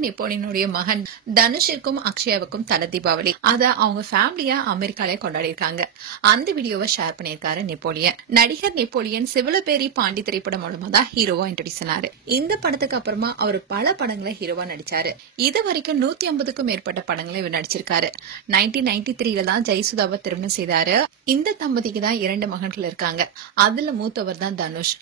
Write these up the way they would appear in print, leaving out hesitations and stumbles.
நடிகர் நெப்போலியனுடைய மகன் தனுஷிற்கும் அக்ஷயாவுக்கும் தல தீபாவளி. அத அவங்க ஃபேமிலியா அமெரிக்காலே கொண்டாடி இருக்காங்க. அந்த வீடியோவை ஷேர் பண்ணிருக்காரு நெப்போலியன். நடிகர் நெப்போலியன் சிவலப்பேரி பாண்டி திரைப்படம் மூலமா தான் ஹீரோவா இன்ட்ரோடியூஸ் ஆனாரு. இந்த படத்துக்கு அப்புறமா அவர் பல படங்களை ஹீரோவா நடிச்சாரு. இது வரைக்கும் 150க்கும் மேற்பட்ட படங்களை இவர் நடிச்சிருக்காரு. 1993 தான் ஜெயசுதாவை திருமணம் செய்தாரு. இந்த தம்பதிக்கு தான் 2 மகன்கள் இருக்காங்க. அதுல மூத்தவர் தான் தனுஷ்.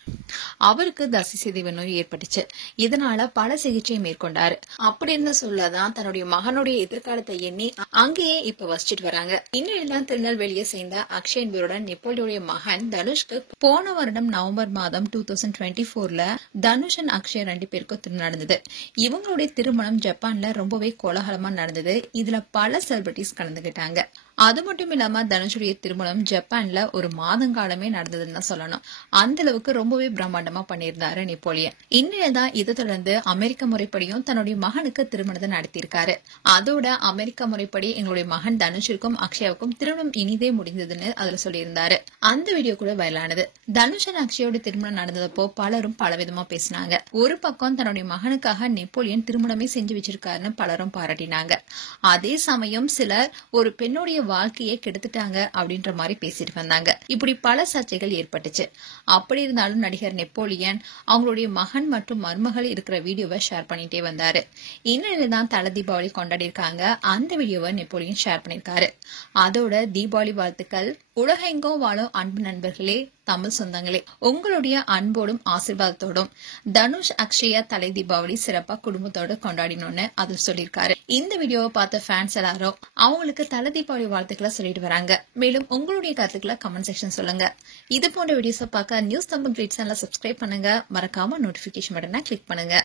அவருக்கு தசைசிதைவு நோய் ஏற்பட்டுச்சு. இதனால பல சிகிச்சையை மேற்கொண்டாரு. அப்படி இருந்து சொல்லதான் தன்னுடைய மகனுடைய எதிர்காலத்தை எண்ணி அங்கேயே இப்ப வசிச்சுட்டு வராங்க. இன்னும் திருநெல்வேலியை சேர்ந்த அக்ஷய் என்பவருடன் நெப்போலியனுடைய மகன் தனுஷ்க்கு போன வருடம் நவம்பர் மாதம் 2024ல தனுஷ் அண்ட் அக்ஷய் 2 பேருக்கும் திருமணம் நடந்தது. இவங்களுடைய திருமணம் ஜப்பான்ல ரொம்பவே கோலாகலமா நடந்தது. இதுல பல செலிபிரிட்டிஸ் கலந்துகிட்டாங்க. அது மட்டும் இல்லாம தனுஷுடைய திருமணம் ஜப்பான்ல ஒரு மாதங்காலமே நடந்ததுன்னு தான் சொல்லணும். அந்த அளவுக்கு ரொம்பவே பிரம்மாண்டமா பண்ணியிருந்தாரு நெப்போலியன். இன்னும் இதை தொடர்ந்து அமெரிக்க முறைப்படியும் தன்னுடைய மகனுக்கு திருமணத்தை நடத்தியிருக்காரு. அதோட அமெரிக்க முறைப்படி எங்களுடைய மகன் தனுஷிற்கும் அக்ஷயாவுக்கும் திருமணம் இனிதே முடிந்ததுன்னு அதுல சொல்லியிருந்தாரு. அந்த வீடியோ கூட வைரலானது. தனுஷ் அண்ட் அக்ஷயோட திருமணம் நடந்ததப்போ பலரும் பலவிதமா பேசினாங்க. ஒரு பக்கம் தன்னுடைய மகனுக்காக நெப்போலியன் திருமணமே செஞ்சு வச்சிருக்காருன்னு பலரும் பாராட்டினாங்க. அதே சமயம் சிலர் ஒரு பெண்ணுடைய வாழ்க்கையை கெடுத்துட்டாங்க அப்படின்ற மாதிரி பேசிட்டு வந்தாங்க. இப்படி பல சர்ச்சைகள் ஏற்பட்டுச்சு. அப்படி இருந்தாலும் நடிகர் நெப்போலியன் அவங்களுடைய மகன் மற்றும் மருமகள் இருக்கிற வீடியோவை ஷேர் பண்ணிட்டே வந்தாரு. இன்னும் தல தீபாவளி கொண்டாடி இருக்காங்க. அந்த வீடியோவை நெப்போலியன் ஷேர் பண்ணிருக்காரு. அதோட தீபாவளி வாழ்த்துக்கள். உலகெங்கும் வாழும் அன்பு நண்பர்களே, தமிழ் சொந்தங்களே, உங்களுடைய அன்போடும் ஆசீர்வாதத்தோடும் தனுஷ் அக்ஷயா தலை தீபாவளி சிறப்பா குடும்பத்தோட கொண்டாடினோன்னு அது சொல்லியிருக்காரு. இந்த வீடியோவை பார்த்த ஃபேன்ஸ் எல்லாரும் அவங்களுக்கு தலை தீபாவளி வாழ்த்துக்களை சொல்லிட்டு வராங்க. மேலும் உங்களுடைய கருத்துக்களை கமெண்ட் செக்ஷன் சொல்லுங்க. இது போன்ற வீடியோஸை பார்க்க நியூஸ் தமிழ் சேனலை சப்ஸ்கிரைப் பண்ணுங்க. மறக்காம நோட்டிபிகேஷன் பட்டனை கிளிக் பண்ணுங்க.